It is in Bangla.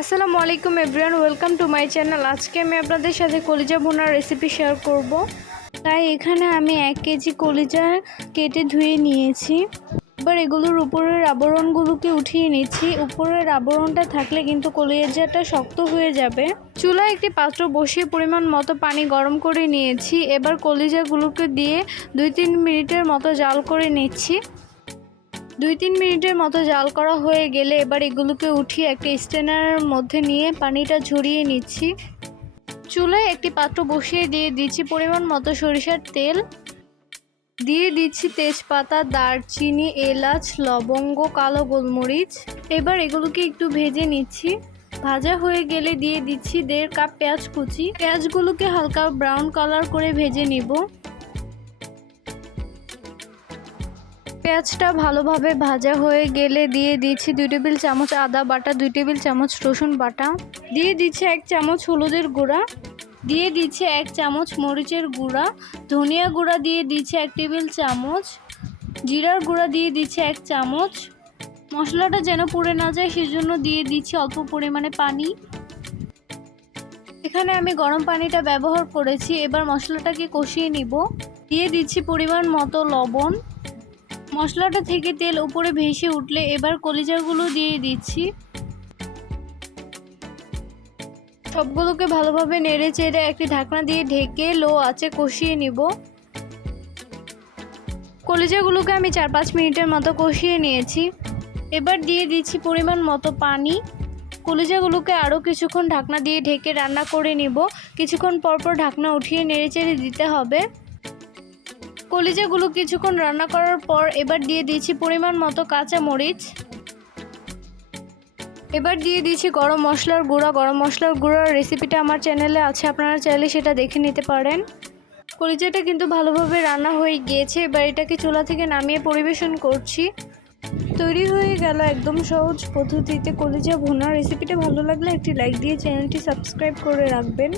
আসসালামু আলাইকুম everyone, welcome to my channel. আজকে আমি আপনাদের সাথে কলিজা ভুনার রেসিপি শেয়ার করব। তাই এখানে আমি 1 কেজি কলিজা কেটে ধুয়ে নিয়েছি। এবার এগুলোর উপরের আবরণগুলোকে উঠিয়ে নিচ্ছি। উপরের আবরণটা থাকলে কিন্তু কলিজাটা শক্ত হয়ে যাবে। চুলায় একটি পাত্র বসিয়ে পরিমাণ মতো পানি গরম করে নিয়েছি। এবার কলিজাগুলোকে দিয়ে 2-3 মিনিটের মতো জাল করে নিচ্ছি। 2-3 মিনিটের মতো জাল করা হয়ে গেলে এবার এগুলোকে উঠিয়ে একটা স্ট্রেনারের মধ্যে নিয়ে পানিটা ঝরিয়ে নিচ্ছি। চুলায় একটি পাত্র বসিয়ে দিয়ে দিচ্ছি পরিমাণ মতো সরিষার তেল, দিয়ে দিচ্ছি তেজপাতা, দারচিনি, এলাচ, লবঙ্গ, কালো গোলমরিচ। এবার এগুলোকে একটু ভেজে নিচ্ছি। ভাজা হয়ে গেলে দিয়ে দিচ্ছি 1.5 কাপ পেঁয়াজ কুচি। পেঁয়াজগুলোকে হালকা ব্রাউন কালার করে ভেজে নিব। পেঁয়াজটা ভালোভাবে ভাজা হয়ে গেলে দিয়ে দিচ্ছি 2 টেবিল চামচ আদা বাটা, 2 টেবিল চামচ রসুন বাটা, দিয়ে দিচ্ছি 1 চামচ হলুদের গুঁড়া, দিয়ে দিচ্ছি 1 চামচ মরিচের গুঁড়া, ধনিয়া গুঁড়া দিয়ে দিচ্ছি 1 টেবিল চামচ, জিরার গুঁড়া দিয়ে দিচ্ছি 1 চামচ। মশলাটা যেন পুড়ে না যায় সেজন্য দিয়ে দিচ্ছি অল্প পরিমাণে পানি। এখানে আমি গরম পানিটা ব্যবহার করেছি। এবার মশলাটাকে কষিয়ে নিব। দিয়ে দিচ্ছি পরিমাণ মতো লবণ। মশলাটা থেকে তেল উপরে ভেসে উঠলে এবার কলিজাগুলো দিয়ে দিচ্ছি। সবগুলোকে ভালোভাবে নেড়ে চেড়ে একটি ঢাকনা দিয়ে ঢেকে লো আঁচে কষিয়ে নিব। কলিজাগুলোকে আমি 4-5 মিনিটের মতো কষিয়ে নিয়েছি। এবার দিয়ে দিচ্ছি পরিমাণ মতো পানি। কলিজাগুলোকে আরও কিছুক্ষণ ঢাকনা দিয়ে ঢেকে রান্না করে নিব। কিছুক্ষণ পরপর ঢাকনা উঠিয়ে নেড়ে চেড়ে দিতে হবে। কলিজাগুলো কিছুক্ষণ রান্না করার পর এবার দিয়ে দিচ্ছি পরিমাণ মতো কাঁচা মরিচ। এবার দিয়ে দিচ্ছি গরম মশলার গুঁড়া। গরম মশলার গুঁড়ার রেসিপিটা আমার চ্যানেলে আছে, আপনারা চাইলে সেটা দেখে নিতে পারেন। কলিজাটা কিন্তু ভালোভাবে রান্না হয়ে গিয়েছে। এবার এটাকে চুলা থেকে নামিয়ে পরিবেশন করছি। তৈরি হয়ে গেল একদম সহজ পদ্ধতিতে কলিজা ভুনা। রেসিপিটা ভালো লাগলে একটি লাইক দিয়ে চ্যানেলটি সাবস্ক্রাইব করে রাখবেন।